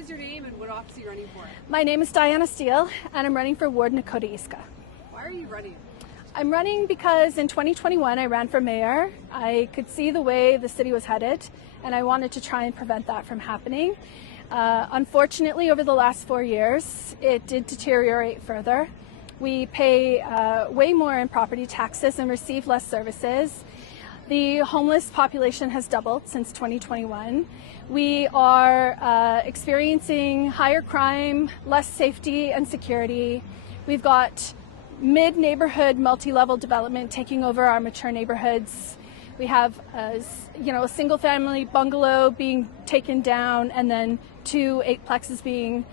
is your name and what office are you running for? My name is Diana STEELE and I'm running for Ward Nakota Isga. Why are you running? I'm running because in 2021 I ran for mayor. I could see the way the city was headed and I wanted to try and prevent that from happening. Unfortunately, over the last 4 years, it did deteriorate further. We pay way more in property taxes and receive less services. The homeless population has doubled since 2021. We are experiencing higher crime, less safety and security. We've got mid-neighborhood multi-level development taking over our mature neighborhoods. We have a single-family bungalow being taken down and then 2 8-plexes being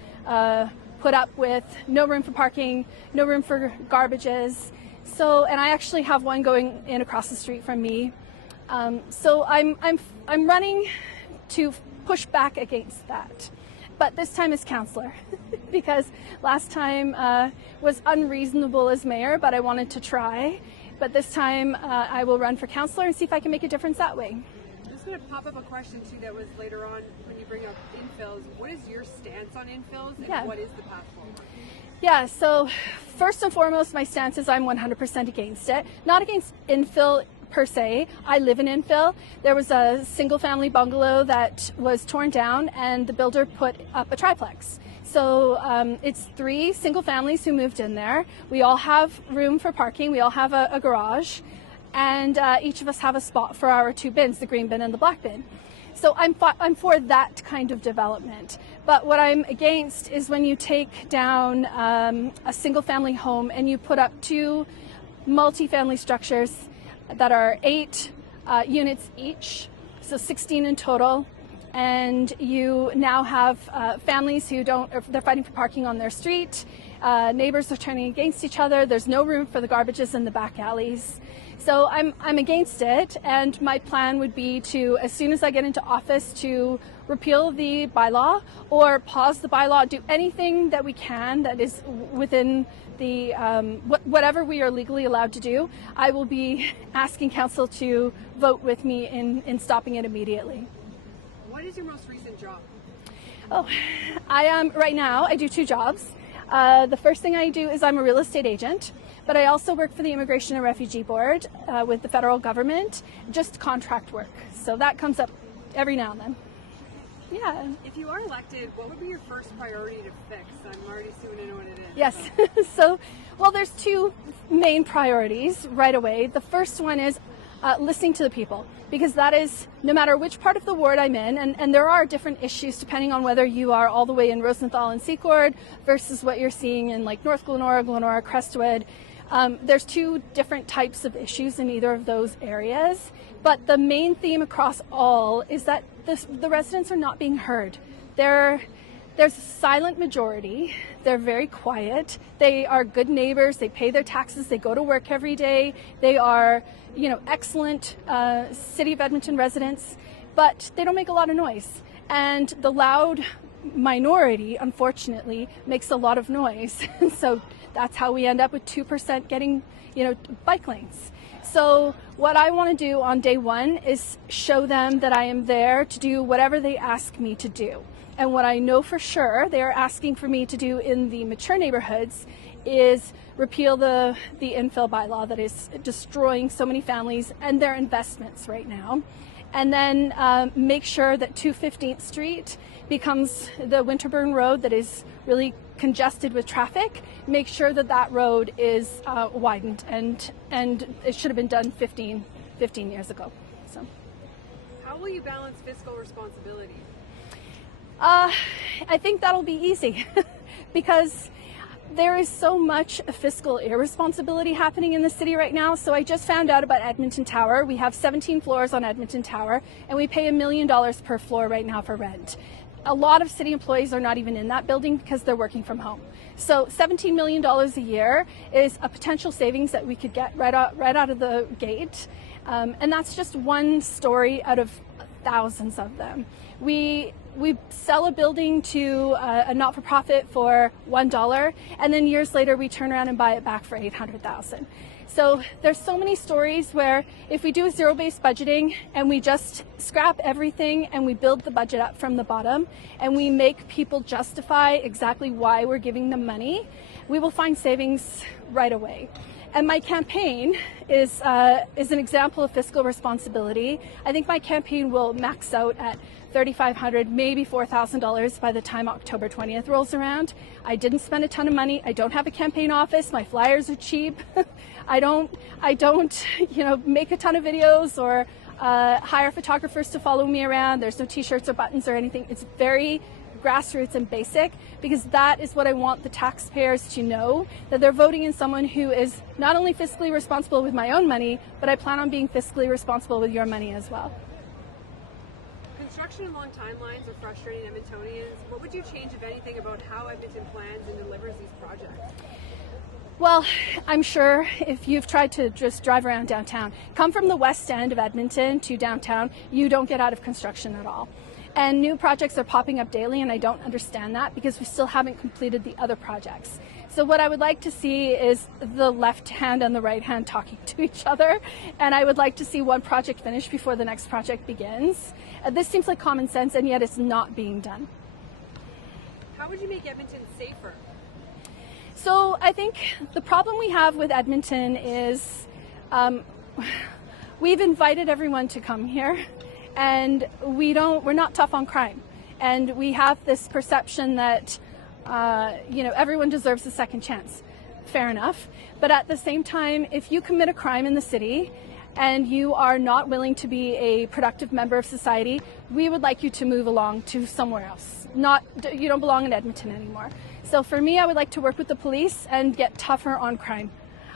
put up with no room for parking, no room for garbages. So, and I actually have one going in across the street from me. So I'm running to push back against that. But this time as councillor, because last time was unreasonable as mayor, but I wanted to try. But this time I will run for councillor and see if I can make a difference that way. I'm just going to pop up a question too that was later on when you bring up infills. What is your stance on infills and what is the path forward? Yeah, so first and foremost, my stance is I'm 100% against it. Not against infill per se. I live in infill. There was a single family bungalow that was torn down and the builder put up a triplex. So it's 3 single families who moved in there. We all have room for parking. We all have a garage and each of us have a spot for our 2 bins, the green bin and the black bin. So I'm for that kind of development. But what I'm against is when you take down a single family home and you put up 2 multi-family structures that are 8 units each, so 16 in total, and you now have families who they're fighting for parking on their street, neighbors are turning against each other, there's no room for the garbages in the back alleys. So I'm against it, and my plan would be to, as soon as I get into office, to repeal the bylaw or pause the bylaw, do anything that we can that is within the whatever we are legally allowed to do. I will be asking council to vote with me in stopping it immediately. What is your most recent job? Oh, I am right now. I do 2 jobs. The first thing I do is I'm a real estate agent, but I also work for the Immigration and Refugee Board with the federal government, just contract work. So that comes up every now and then. Yeah. If you are elected, what would be your first priority to fix? I'm already assuming I know what it is. Yes. So, well, there's 2 main priorities right away. The first one is listening to the people, because that is, no matter which part of the ward I'm in, and there are different issues depending on whether you are all the way in Rosenthal and Secord versus what you're seeing in like North Glenora, Crestwood. There's 2 different types of issues in either of those areas, but the main theme across all is that the residents are not being heard. There's a silent majority. They're very quiet. They are good neighbors. They pay their taxes. They go to work every day. They are, excellent City of Edmonton residents, but they don't make a lot of noise. And the loud minority, unfortunately, makes a lot of noise. So that's how we end up with 2% getting, bike lanes. So what I want to do on day 1 is show them that I am there to do whatever they ask me to do. And what I know for sure they are asking for me to do in the mature neighborhoods is repeal the infill bylaw that is destroying so many families and their investments right now. And then make sure that 215th Street becomes the Winterburn Road that is really congested with traffic. Make sure that that road is widened, and it should have been done 15 years ago. So, how will you balance fiscal responsibility? I think that'll be easy because there is so much fiscal irresponsibility happening in the city right now. So I just found out about Edmonton Tower. We have 17 floors on Edmonton Tower, and we pay $1 million per floor right now for rent. A lot of city employees are not even in that building because they're working from home. So $17 million a year is a potential savings that we could get right out of the gate. And that's just one story out of thousands of them. We sell a building to a not-for-profit for $1, and then years later we turn around and buy it back for $800,000. So there's so many stories where if we do zero-based budgeting and we just scrap everything and we build the budget up from the bottom and we make people justify exactly why we're giving them money, we will find savings right away. And my campaign is an example of fiscal responsibility. I think my campaign will max out at $3,500, maybe $4,000 by the time October 20th rolls around. I didn't spend a ton of money. I don't have a campaign office. My flyers are cheap. I don't, make a ton of videos or hire photographers to follow me around. There's no t-shirts or buttons or anything. It's very grassroots and basic, because that is what I want the taxpayers to know, that they're voting in someone who is not only fiscally responsible with my own money, but I plan on being fiscally responsible with your money as well. Construction and long timelines are frustrating Edmontonians. What would you change, if anything, about how Edmonton plans and delivers these projects? Well, I'm sure if you've tried to just drive around downtown, come from the west end of Edmonton to downtown, you don't get out of construction at all. And new projects are popping up daily, and I don't understand that because we still haven't completed the other projects. So what I would like to see is the left hand and the right hand talking to each other, and I would like to see one project finish before the next project begins. This seems like common sense, and yet it's not being done. How would you make Edmonton safer? So I think the problem we have with Edmonton is we've invited everyone to come here, and we're not tough on crime, and we have this perception that everyone deserves a second chance. Fair enough, but at the same time, if you commit a crime in the city and you are not willing to be a productive member of society, we would like you to move along to somewhere else. You don't belong in Edmonton anymore. So for me, I would like to work with the police and get tougher on crime.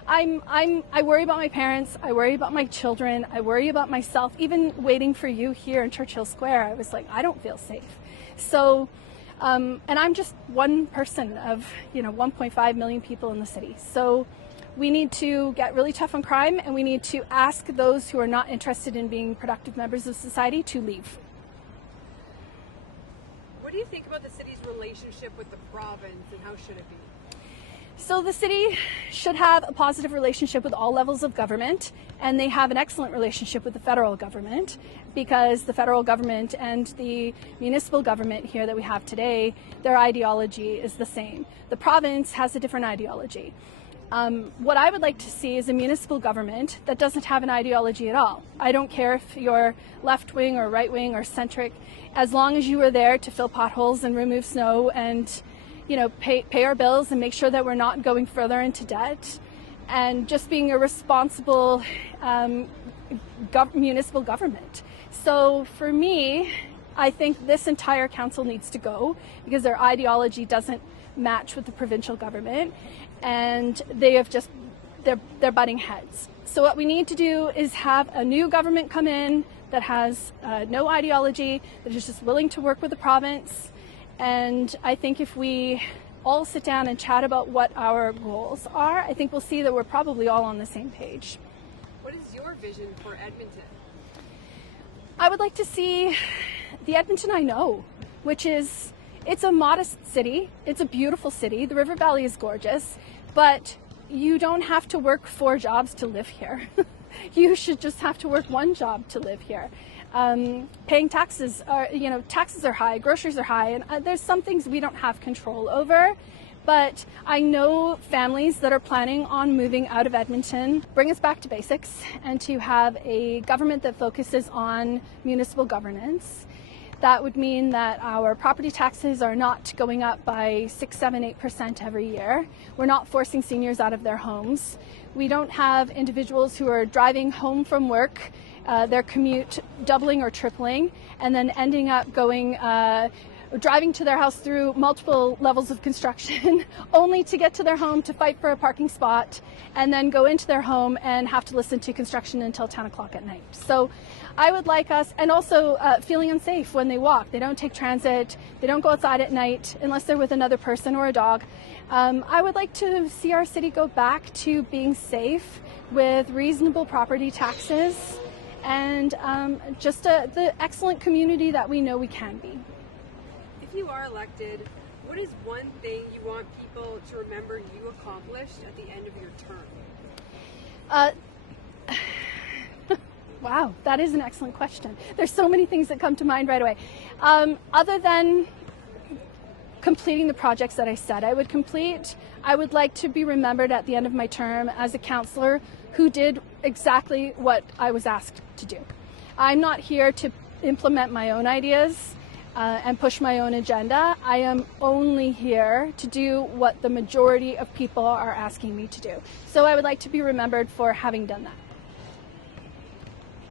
I worry about my parents, I worry about my children, I worry about myself. Even waiting for you here in Churchill Square, I was like, I don't feel safe. So, and I'm just one person of 1.5 million people in the city. So we need to get really tough on crime, and we need to ask those who are not interested in being productive members of society to leave. What do you think about the city's relationship with the province, and how should it be? So the city should have a positive relationship with all levels of government, and they have an excellent relationship with the federal government, because the federal government and the municipal government here that we have today, their ideology is the same. The province has a different ideology. What I would like to see is a municipal government that doesn't have an ideology at all. I don't care if you're left wing or right wing or centric, as long as you are there to fill potholes and remove snow and pay our bills and make sure that we're not going further into debt, and just being a responsible municipal government. So for me, I think this entire council needs to go, because their ideology doesn't match with the provincial government, and they're butting heads. So what we need to do is have a new government come in that has no ideology, that is just willing to work with the province. And I think if we all sit down and chat about what our goals are, I think we'll see that we're probably all on the same page. What is your vision for Edmonton? I would like to see the Edmonton I know, which is, it's a modest city, it's a beautiful city, the River Valley is gorgeous, but you don't have to work 4 jobs to live here. You should just have to work 1 job to live here. Paying taxes are high, groceries are high, and there's some things we don't have control over. But I know families that are planning on moving out of Edmonton. Bring us back to basics, and to have a government that focuses on municipal governance. That would mean that our property taxes are not going up by 6, 7, 8% every year. We're not forcing seniors out of their homes. We don't have individuals who are driving home from work, their commute doubling or tripling, and then ending up driving to their house through multiple levels of construction only to get to their home to fight for a parking spot, and then go into their home and have to listen to construction until 10 o'clock at night. So I would like us, and also feeling unsafe when they walk. They don't take transit, they don't go outside at night unless they're with another person or a dog. I would like to see our city go back to being safe with reasonable property taxes, and just the excellent community that we know we can be. If you are elected, what is one thing you want people to remember you accomplished at the end of your term? Wow, that is an excellent question. There's so many things that come to mind right away. Other than completing the projects that I said I would complete, I would like to be remembered at the end of my term as a councillor who did exactly what I was asked to do. I'm not here to implement my own ideas and push my own agenda. I am only here to do what the majority of people are asking me to do. So I would like to be remembered for having done that.